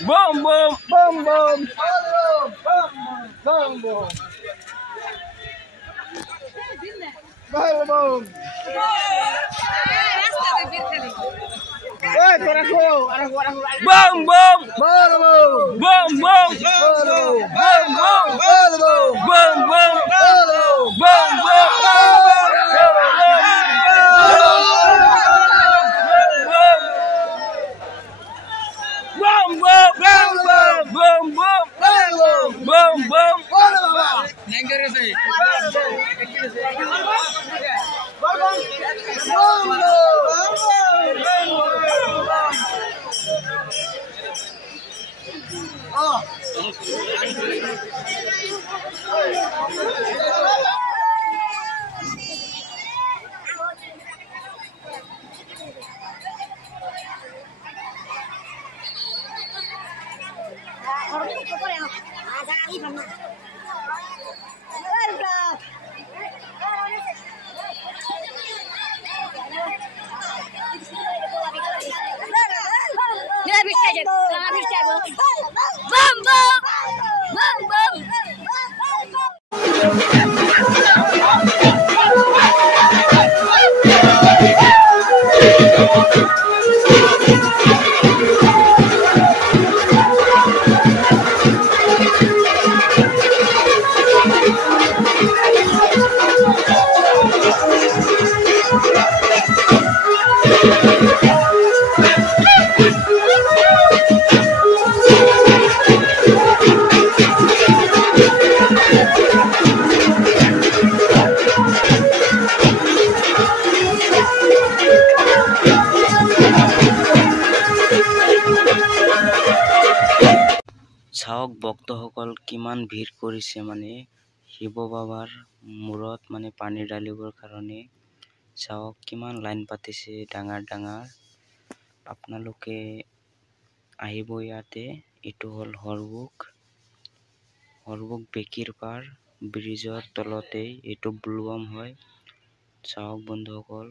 Boom boom. Boom boom. Boom boom. Boom boom. Hey, aku. Boom boom. Boom boom. Boom boom. Boom boom. Boom boom. Boom boom. Boom boom. চাওক ভক্তসকল কিমান ভিৰ কৰিছে মানে শিৱ বাবাৰ মূৰত মানে পানী ঢালিবৰ কাৰণে চাওক কিমান লাইন পাতিছে ডাঙৰ ডাঙৰ আপোনালোকে আহিব ইয়াতে এটো হল হৰবুক বেকিৰ পাৰ ব্ৰিজৰ তলতে এটো ব্লুৱাম হয় চাওক বন্ধুসকল